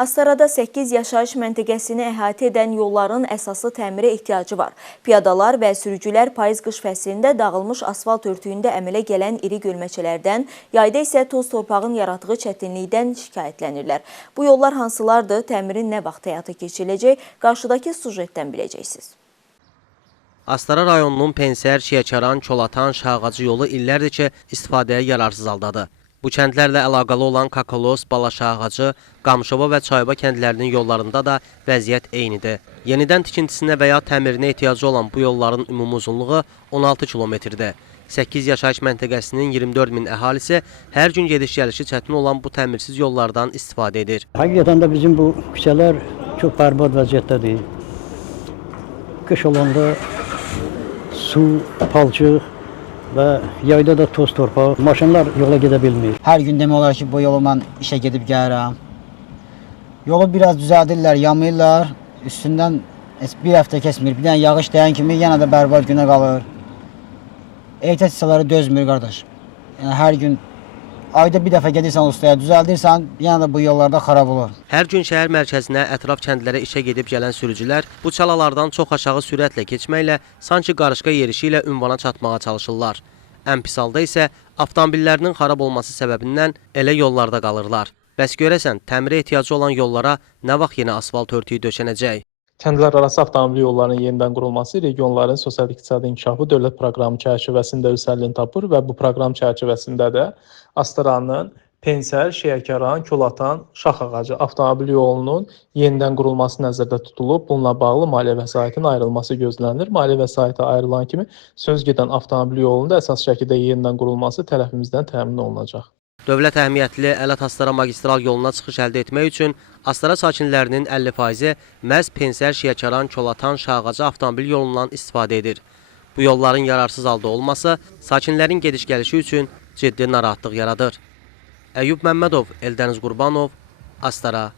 Astarada 8 yaşayış məntəqəsini əhatə edən yolların əsaslı təmirə ehtiyacı var. Piyadalar və sürücülər payız-qış fəslində dağılmış asfalt örtüyündə əmələ gələn iri gölməçələrdən, yayda isə toz torpağın yaratdığı çətinlikdən şikayətlənirlər. Bu yollar hansılardır, təmirin nə vaxt həyata keçiriləcək, qarşıdakı sujetdən biləcəksiniz. Astara rayonunun Pensər, Şiyəkaran, Kolatan, Şağacı yolu illərdir ki, istifadəyə yararsız haldadır. Bu kəndlərlə əlaqəli olan Kakalos, Balaşağacı, Qamışova və Çayba kəndlərinin yollarında da vəziyyət eynidir. Yenidən tikintisinə və ya təmirinə ehtiyacı olan bu yolların ümumi uzunluğu 16 kilometrdir. 8 yaşayış məntəqəsinin 24 min əhalisi hər gün gediş-gəlişi çətin olan bu təmirsiz yollardan istifadə edir. Həqiqətən də bizim bu küçələr çox bərbad vəziyyətdədir. Qış olanda su, palçıq və yayda da toz torpaq, maşınlar yola gedə bilmir. Hər gün demək olar ki, bu yolu mən işə gedib gəlirəm. Yolu biraz düzəldirlər, yamırlar, üstündən bir həftə keçmir. Bir dənə yağış dəyən kimi yenə də bərbad günə qalır. Ehtiyat hissələri dözmür qardaş. Yəni hər gün ayda bir dəfə gedirsən ustaya, düzəldirsən, yenə də bu yollarda xarab olur. Hər gün şəhər mərkəzinə, ətraf kəndlərə işə gedib gələn sürücülər bu çalalardan çox aşağı sürətlə keçməklə sanki qarışqa yerişi ilə ünvana çatmağa çalışırlar. Ən pis halda isə avtomobillərinin xarab olması səbəbindən elə yollarda qalırlar. Bəs görəsən, təmirə ehtiyacı olan yollara nə vaxt yeni asfalt örtüyü döşənəcək? Kəndlərarası avtomobil yollarının yenidən qurulması regionların sosial-iqtisadi inkişafı dövlət proqramı çərçivəsində öz həllini tapır və bu proqram çərçivəsində də Astaranın Pensər, Şiyəkaran, Kolatan, Şaxağacı avtomobil yolunun yenidən qurulması nəzərdə tutulub. Bununla bağlı maliyyə vəsaitin ayrılması gözlənilir. Maliyyə vəsaiti ayrılan kimi söz gedən avtomobil yolunun da əsas şəkildə yenidən qurulması tərəfimizdən təmin olunacaq. Dövlət əhəmiyyətli Ələt-Astara magistral yoluna çıxış əldə etmək üçün Astara sakinlərinin 50%-i məhz Pensər, Şiyəkaran, Kolatan, Şağacı avtomobil yolundan istifadə edir. Bu yolların yararsız halda olması sakinlərin gediş-gəlişi üçün ciddi narahatlıq yaradır. Əyyub Məmmədov, Eldəniz Qurbanov, Astara.